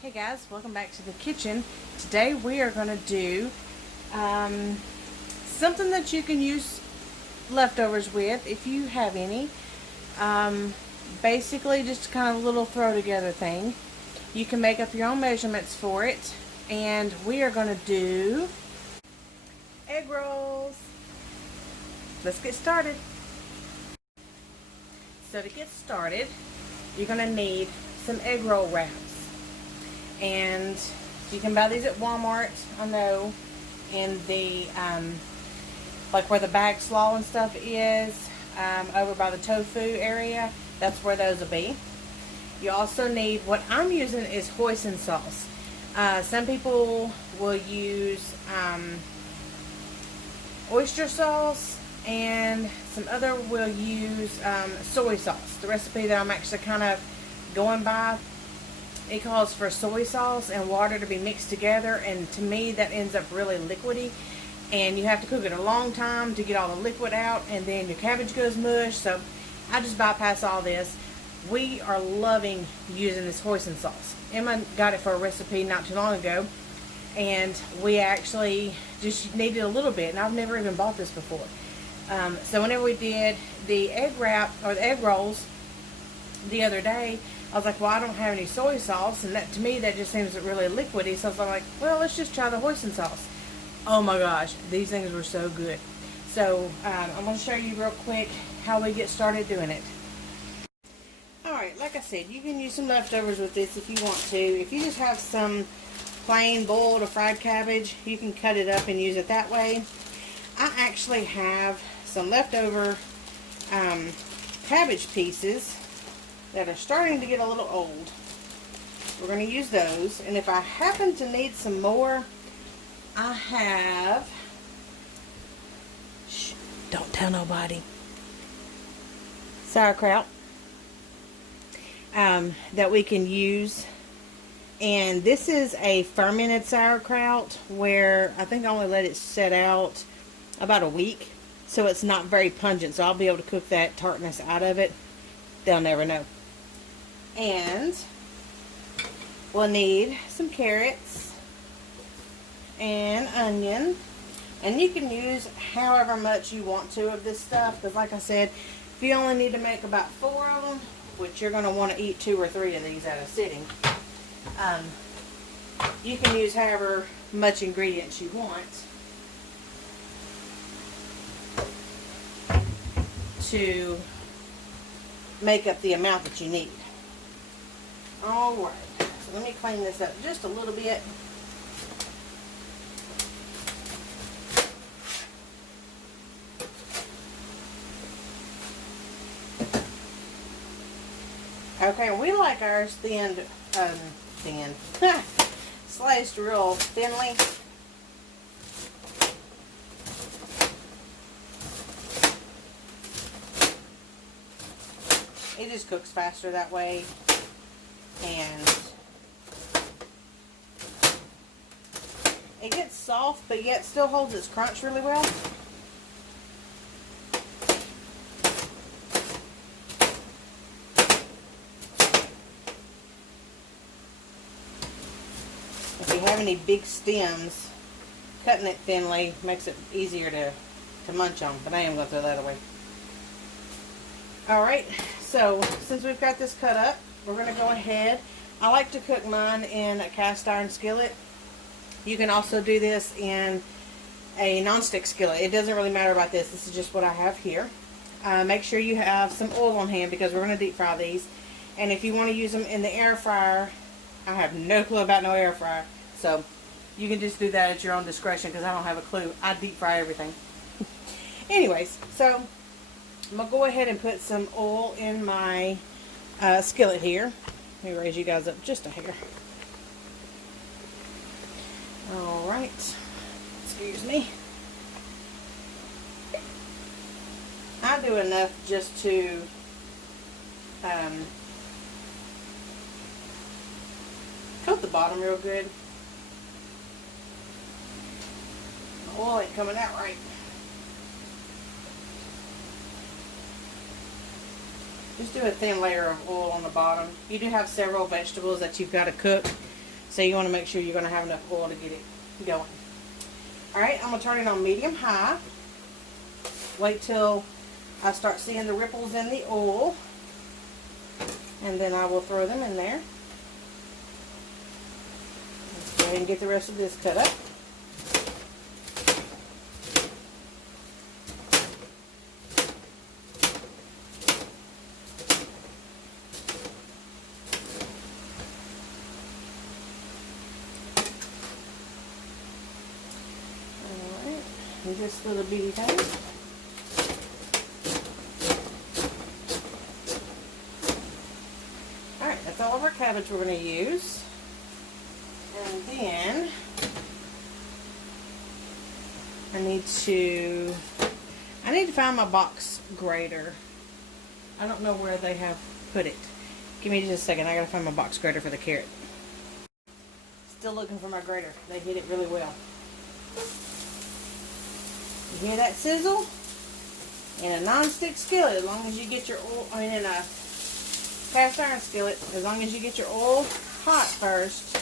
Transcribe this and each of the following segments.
Hey guys, welcome back to the kitchen. Today we are going to do something that you can use leftovers with if you have any. Basically just kind of a little throw together thing. You can make up your own measurements for it, and we are going to do egg rolls. Let's get started. So to get started, you're going to need some egg roll wraps. And you can buy these at Walmart, I know, in the, like where the bag slaw and stuff is, over by the tofu area. That's where those will be. You also need, what I'm using is hoisin sauce. Some people will use oyster sauce, and some other will use soy sauce. The recipe that I'm actually kind of going by, it calls for soy sauce and water to be mixed together, and to me that ends up really liquidy, and you have to cook it a long time to get all the liquid out, and then your cabbage goes mush. So I just bypass all this. We are loving using this hoisin sauce. Emma got it for a recipe not too long ago, and we actually just needed a little bit, and I've never even bought this before. So whenever we did the egg wrap or the egg rolls the other day, I was like, well, I don't have any soy sauce, and that, to me, that just seems really liquidy. So I was like, well, let's just try the hoisin sauce. Oh my gosh, these things were so good. So I'm going to show you real quick how we get started doing it. Alright, like I said, you can use some leftovers with this if you want to. If you just have some plain boiled or fried cabbage, you can cut it up and use it that way. I actually have some leftover cabbage pieces that are starting to get a little old. We're going to use those, and if I happen to need some more, I have, shh, don't tell nobody, sauerkraut that we can use. And this is a fermented sauerkraut, where I think I only let it set out about a week, so it's not very pungent, so I'll be able to cook that tartness out of it. They'll never know. And we'll need some carrots and onion, and you can use however much you want to of this stuff, because like I said, if you only need to make about 4 of them, which you're going to want to eat 2 or 3 of these at a sitting, you can use however much ingredients you want to make up the amount that you need. Alright, so let me clean this up just a little bit. Okay, we like ours thinned, sliced real thinly. It just cooks faster that way, and it gets soft, but yet still holds its crunch really well. If you have any big stems, cutting it thinly makes it easier to munch on, but I am going to throw that away. Alright, so since we've got this cut up, we're going to go ahead. I like to cook mine in a cast iron skillet. You can also do this in a non-stick skillet. It doesn't really matter about this. This is just what I have here. Make sure you have some oil on hand, because we're going to deep fry these. And if you want to use them in the air fryer, I have no clue about no air fryer, so you can just do that at your own discretion, because I don't have a clue. I deep fry everything. Anyways, so I'm going to go ahead and put some oil in my skillet here. Let me raise you guys up just a hair. Alright. Excuse me. I do enough just to coat the bottom real good. The oil ain't coming out right. Just do a thin layer of oil on the bottom. You do have several vegetables that you've got to cook. So you want to make sure you're going to have enough oil to get it going. Alright, I'm going to turn it on medium-high. Wait till I start seeing the ripples in the oil. And then I will throw them in there. Let's go ahead and get the rest of this cut up. Alright, and just little bitty things. That's all of our cabbage we're going to use. And then I need to find my box grater. I don't know where they have put it. Give me just a second. I got to find my box grater for the carrot. Still looking for my grater. They hit it really well. You hear that sizzle? In a non-stick skillet, as long as you get your oil, in a cast iron skillet, as long as you get your oil hot first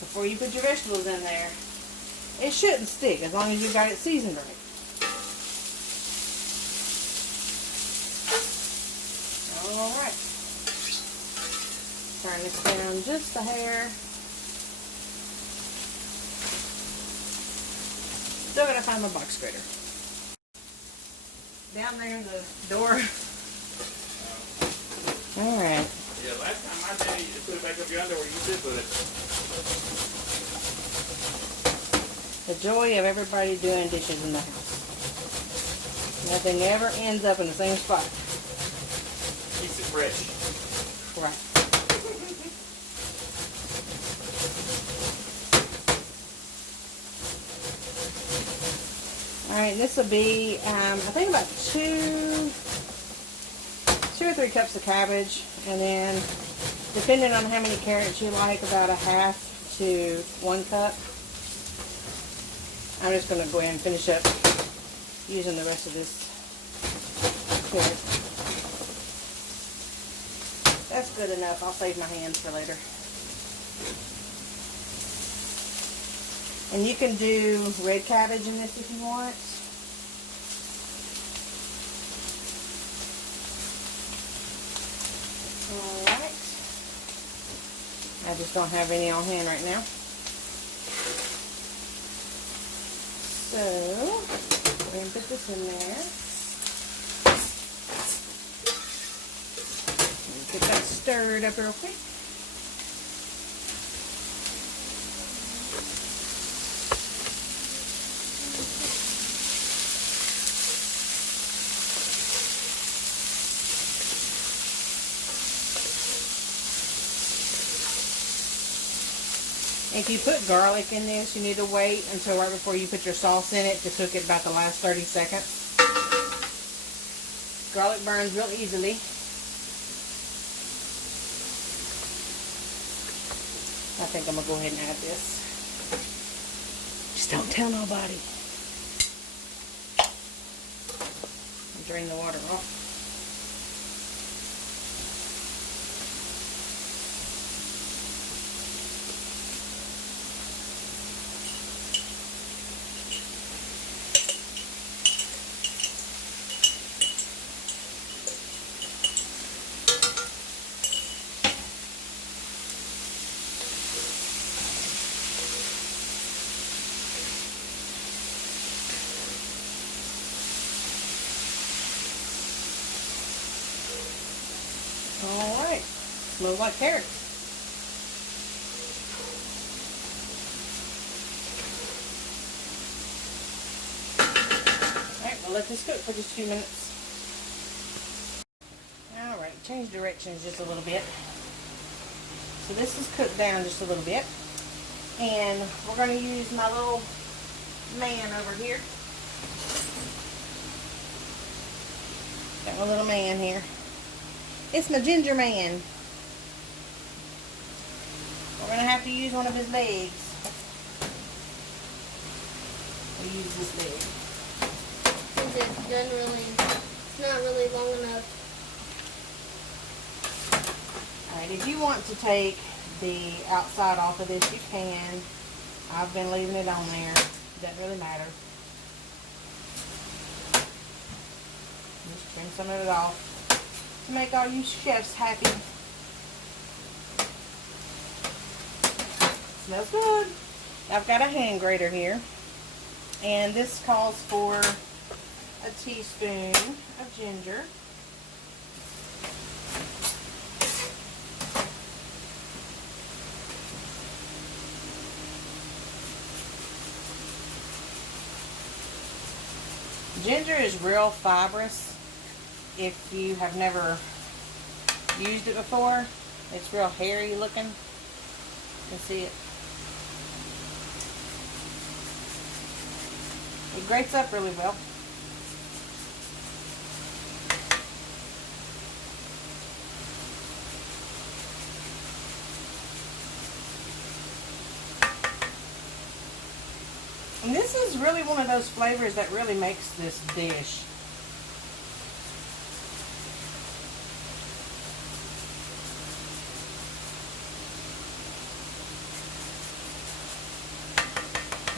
before you put your vegetables in there. It shouldn't stick as long as you've got it seasoned right. Alright. Turn this down just a hair. Still gotta find my box grater. Down there in the door. Alright. Yeah, last time my daddy put it back up your underwear, you did put it. The joy of everybody doing dishes in the house. Nothing ever ends up in the same spot. Keeps it fresh. Right. Alright, this will be, I think about two or three cups of cabbage, and then depending on how many carrots you like, about a half to 1 cup. I'm just going to go ahead and finish up using the rest of this carrot. That's good enough. I'll save my hands for later. And you can do red cabbage in this if you want. Alright. I just don't have any on hand right now. So, go ahead and put this in there. Get that stirred up real quick. If you put garlic in this, you need to wait until right before you put your sauce in it to cook it about the last 30 seconds. Garlic burns real easily. I think I'm going to go ahead and add this. Just don't tell nobody. Drain the water off. Alright, smells like carrots. Alright, we'll let this cook for just a few minutes. Alright, change directions just a little bit. So this is cooked down just a little bit. And we're going to use my little man over here. Got my little man here. It's my ginger man. We're going to have to use one of his legs. We'll use this leg. Since it's not really long enough. Alright, if you want to take the outside off of this, you can. I've been leaving it on there. Doesn't really matter. Just trim some of it off to make all you chefs happy. Smells good. I've got a hand grater here, and this calls for a teaspoon of ginger. Ginger is real fibrous. If you have never used it before, it's real hairy looking. You can see it. It grates up really well. And this is really one of those flavors that really makes this dish.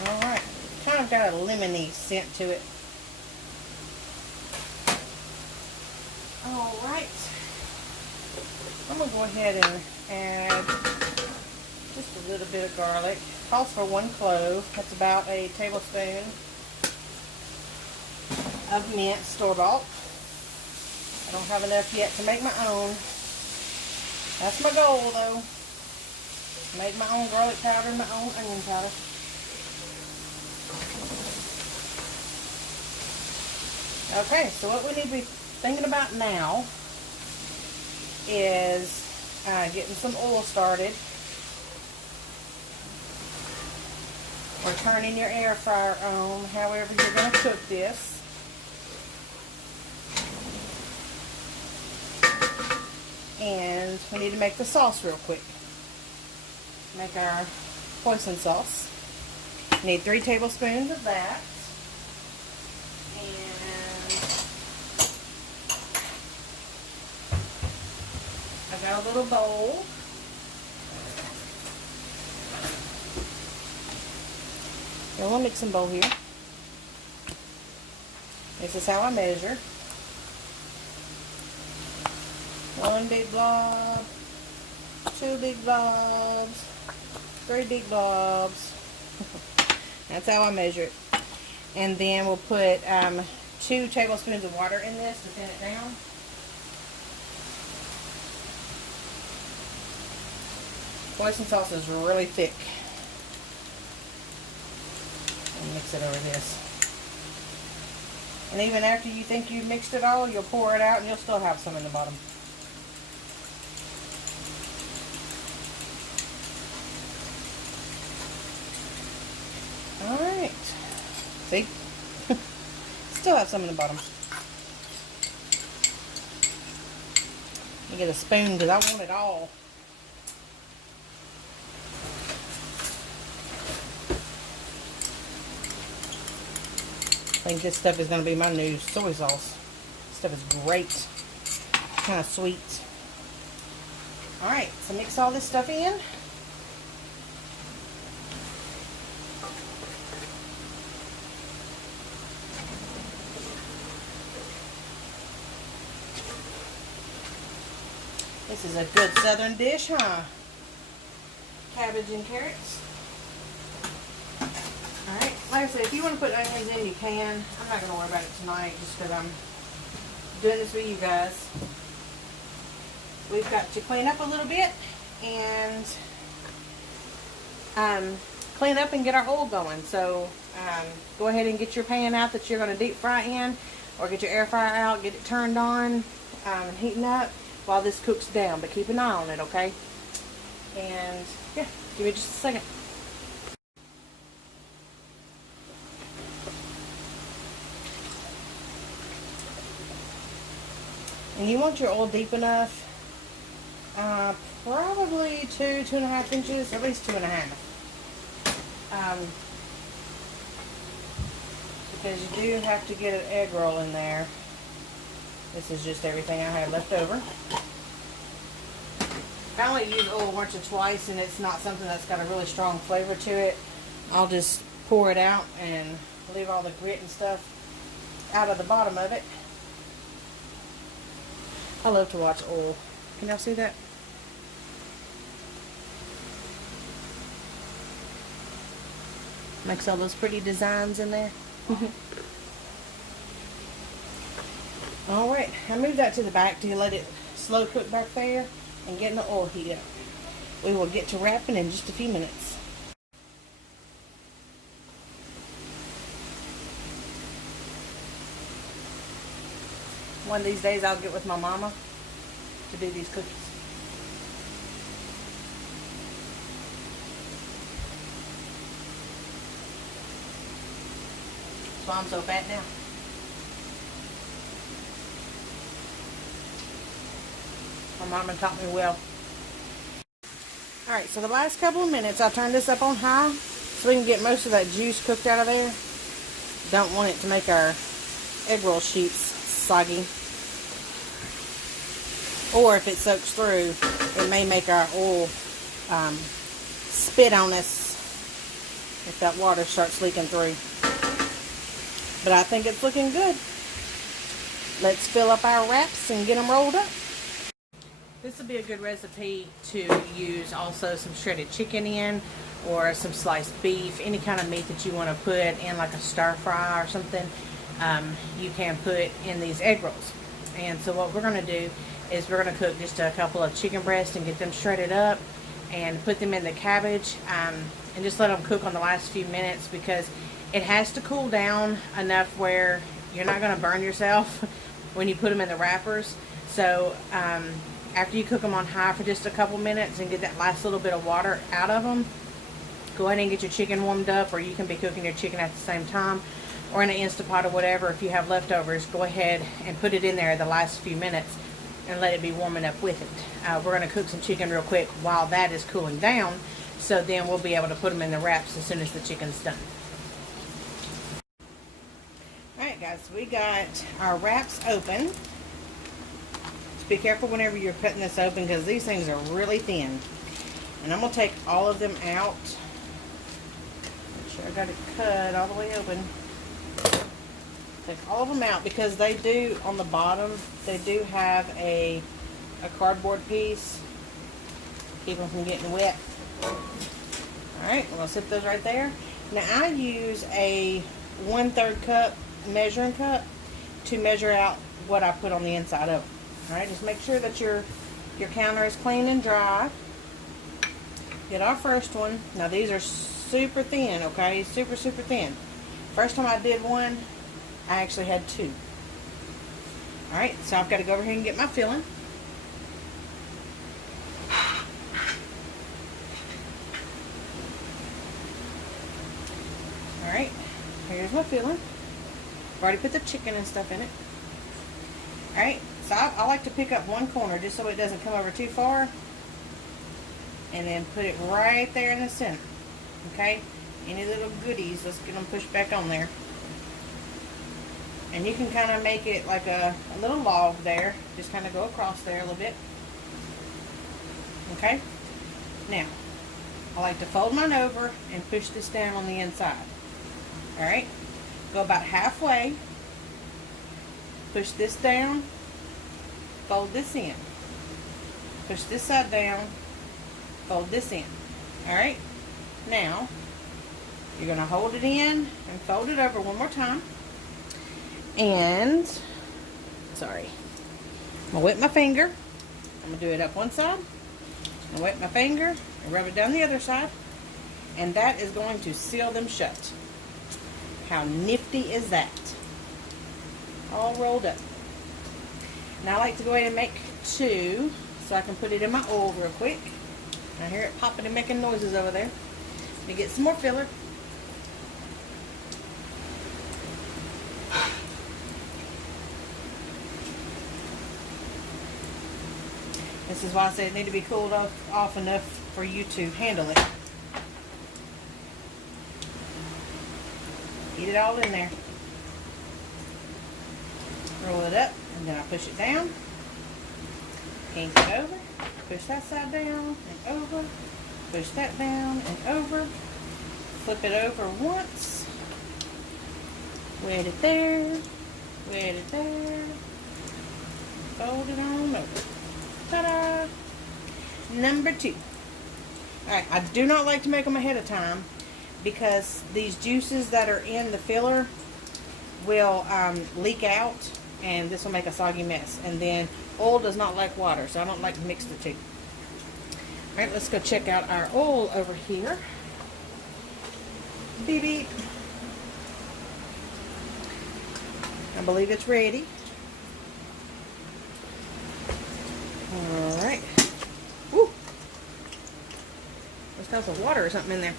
Alright, kind of got a lemony scent to it. Alright, I'm going to go ahead and add just a little bit of garlic. Calls for 1 clove. That's about a tablespoon of mint, store-bought. I don't have enough yet to make my own. That's my goal, though. Make my own garlic powder and my own onion powder. Okay, so what we need to be thinking about now is getting some oil started. Or turning your air fryer on, however you're going to cook this. And we need to make the sauce real quick. Make our hoisin sauce. Need 3 tablespoons of that. And I got a little bowl. A little mixing bowl here. This is how I measure. 1 big blob, 2 big blobs, 3 big blobs. That's how I measure it. And then we'll put 2 tablespoons of water in this to thin it down. Hoisin sauce is really thick. Mix it over this. And even after you think you've mixed it all, you'll pour it out and you'll still have some in the bottom. Alright. See? Still have some in the bottom. You get a spoon because I want it all. I think this stuff is going to be my new soy sauce. This stuff is great. Kind of sweet. Alright, so mix all this stuff in. This is a good southern dish, huh? Cabbage and carrots. Alright, like I said, if you want to put onions in, you can. I'm not going to worry about it tonight just because I'm doing this with you guys. We've got to clean up a little bit and clean up and get our oil going. So go ahead and get your pan out that you're going to deep fry in, or get your air fryer out, get it turned on and heating up while this cooks down. But keep an eye on it, okay? And yeah, give me just a second. And you want your oil deep enough, probably 2.5 inches, at least 2.5. Because you do have to get an egg roll in there. This is just everything I had left over. If I only use oil once or twice and it's not something that's got a really strong flavor to it, I'll just pour it out and leave all the grit and stuff out of the bottom of it. I love to watch oil. Can y'all see that? Makes all those pretty designs in there. Alright, I moved that to the back to let it slow cook back there and getting the oil heat up. We will get to wrapping in just a few minutes. One of these days I'll get with my mama to do these cookies. That's why I'm so fat now. My mama taught me well. Alright, so the last couple of minutes I'll turn this up on high so we can get most of that juice cooked out of there. Don't want it to make our egg roll sheets soggy. Or if it soaks through, it may make our oil spit on us if that water starts leaking through. But I think it's looking good. Let's fill up our wraps and get them rolled up. This would be a good recipe to use also some shredded chicken in, or some sliced beef, any kind of meat that you want to put in like a stir fry or something. You can put in these egg rolls. And so what we're going to do is we're going to cook just a couple of chicken breasts and get them shredded up and put them in the cabbage, and just let them cook on the last few minutes, because it has to cool down enough where you're not going to burn yourself when you put them in the wrappers. So after you cook them on high for just a couple minutes and get that last little bit of water out of them, go ahead and get your chicken warmed up, or you can be cooking your chicken at the same time, or in an Instant Pot or whatever. If you have leftovers, go ahead and put it in there the last few minutes and let it be warming up with it. We're going to cook some chicken real quick while that is cooling down, so then we'll be able to put them in the wraps as soon as the chicken's done. Alright guys, we got our wraps open. Just be careful whenever you're cutting this open, because these things are really thin. And I'm going to take all of them out. Make sure I got it cut all the way open. Take all of them out, because they do, on the bottom, they do have a cardboard piece. Keep them from getting wet. Alright, we're going to sit those right there. Now I use a 1/3 cup measuring cup to measure out what I put on the inside of them. Alright, just make sure that your counter is clean and dry. Get our first one. Now these are super thin, okay? Super, super thin. First time I did one, I actually had 2. Alright, so I've got to go over here and get my filling. Alright, here's my filling. I've already put the chicken and stuff in it. Alright, so I like to pick up one corner just so it doesn't come over too far. And then put it right there in the center. Okay? Any little goodies, let's get them pushed back on there. And you can kind of make it like a little log there. Just kind of go across there a little bit. Okay? Now, I like to fold mine over and push this down on the inside. Alright? Go about halfway. Push this down. Fold this in. Push this side down. Fold this in. Alright? Now, you're going to hold it in and fold it over one more time. And, sorry, I'm going to wet my finger. I'm going to do it up one side. I'm going to wet my finger and rub it down the other side. And that is going to seal them shut. How nifty is that? All rolled up. Now I like to go ahead and make 2 so I can put it in my oil real quick. I hear it popping and making noises over there. Let me get some more filler. This is why I say it needs to be cooled off enough for you to handle it. Get it all in there. Roll it up, and then I push it down. Ink it over. Push that side down and over. Push that down and over. Flip it over once. Wet it there. Wet it there. Fold it on over. Ta-da! Number 2. Alright, I do not like to make them ahead of time because these juices that are in the filler will leak out, and this will make a soggy mess. And then oil does not like water, so I don't like to mix the two. Alright, let's go check out our oil over here. Beep beep. I believe it's ready. Alright. Woo! Must have some water or something in there.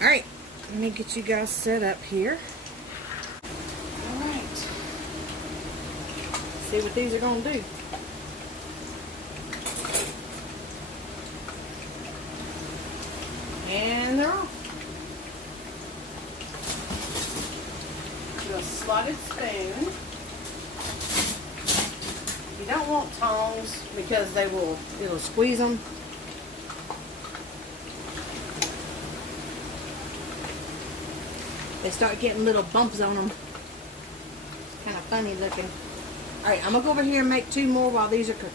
Alright, let me get you guys set up here. Alright. See what these are going to do. And they're off. Do a slotted spoon. You don't want tongs because it'll squeeze them. They start getting little bumps on them. Kind of funny looking. Alright, I'm going to go over here and make 2 more while these are cooking.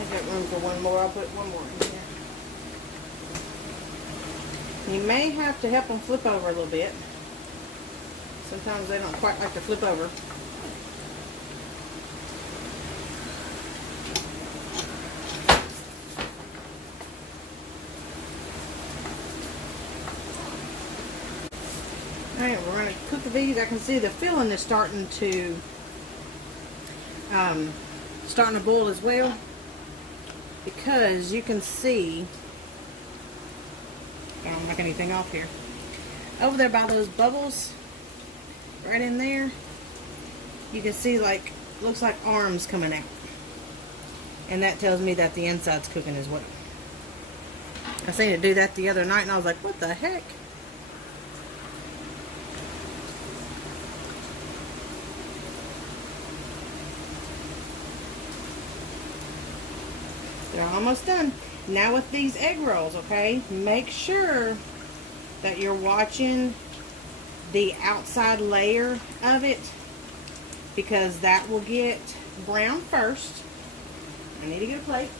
I've got room for 1 more. I'll put 1 more in here. You may have to help them flip over a little bit. Sometimes they don't quite like to flip over. Alright, we're going to cook these. I can see the filling is starting to boil as well, because you can see, I don't make anything off here, over there by those bubbles, right in there, you can see like, looks like arms coming out, and that tells me that the inside's cooking as well. I seen it do that the other night and I was like, what the heck? They're almost done. Now with these egg rolls, okay, make sure that you're watching the outside layer of it, because that will get brown first. I need to get a plate.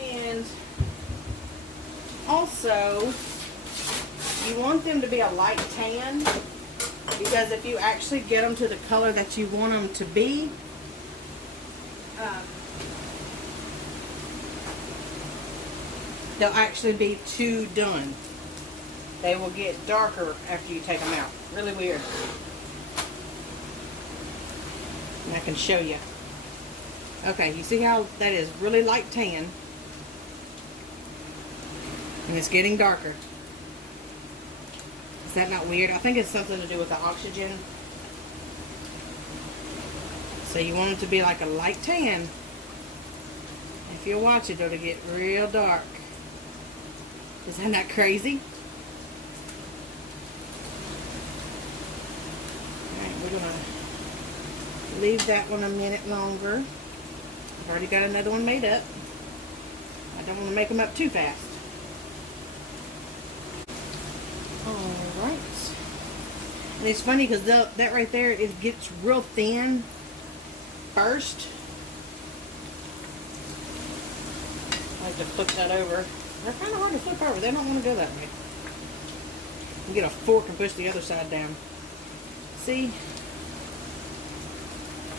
And also, you want them to be a light tan, because if you actually get them to the color that you want them to be, they'll actually be too done. They will get darker after you take them out. Really weird. And I can show you. Okay, you see how that is really light tan? And it's getting darker. Is that not weird? I think it's something to do with the oxygen. So you want it to be like a light tan. If you watch it, it'll get real dark. Is that not crazy? Alright, we're going to leave that one a minute longer. I've already got another one made up. I don't want to make them up too fast. Alright. And it's funny because that right there, it gets real thin first. I like to flip that over. They're kind of hard to flip over. They don't want to go that way. You get a fork and push the other side down. See?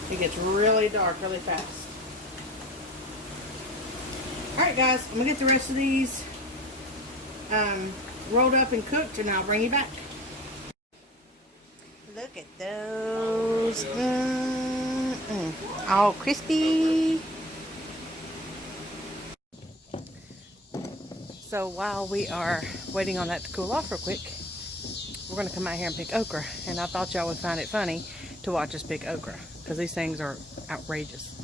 It gets really dark really fast. Alright guys, I'm going to get the rest of these rolled up and cooked, and I'll bring you back. Look at those. All crispy. So while we are waiting on that to cool off real quick, we're going to come out here and pick okra. And I thought y'all would find it funny to watch us pick okra, because these things are outrageous.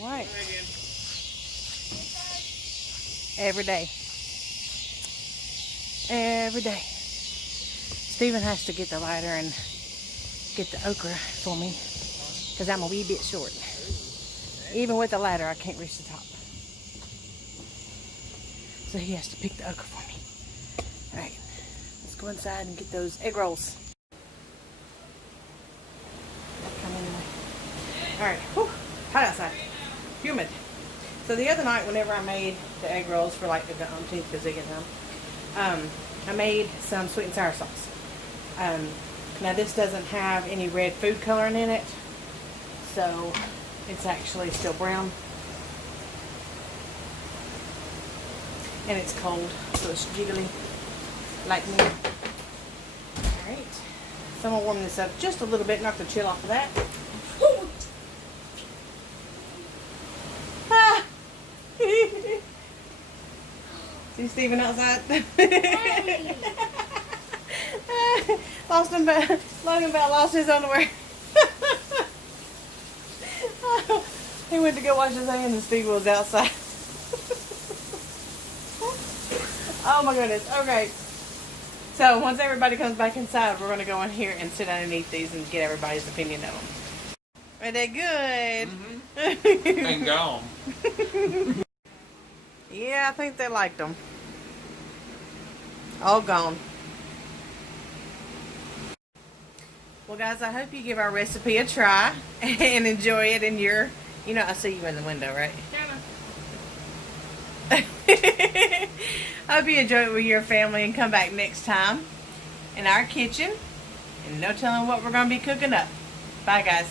All right. Every day. Every day. Stephen has to get the lighter and get the okra for me because I'm a wee bit short. Even with the ladder, I can't reach the top. So he has to pick the okra for me. Alright, let's go inside and get those egg rolls. Come anyway. Alright, whew, hot outside. Humid. So the other night, whenever I made the egg rolls for like the umpteenth gazillion time, I made some sweet and sour sauce. Now this doesn't have any red food coloring in it, so it's actually still brown. And it's cold, so it's jiggly like me. Alright, so I'm going to warm this up just a little bit, knock the chill off of that. Ah! See Stephen outside? Logan about lost his underwear. He went to go wash his hands and Steve was outside. Oh my goodness. Okay. So once everybody comes back inside, we're going to go in here and sit underneath these and get everybody's opinion of them. Are they good? Mm-hmm. And gone. Yeah, I think they liked them. All gone. Well, guys, I hope you give our recipe a try and enjoy it in your, you know, I see you in the window, right? I hope you enjoy it with your family and come back next time in our kitchen. And no telling what we're going to be cooking up. Bye, guys.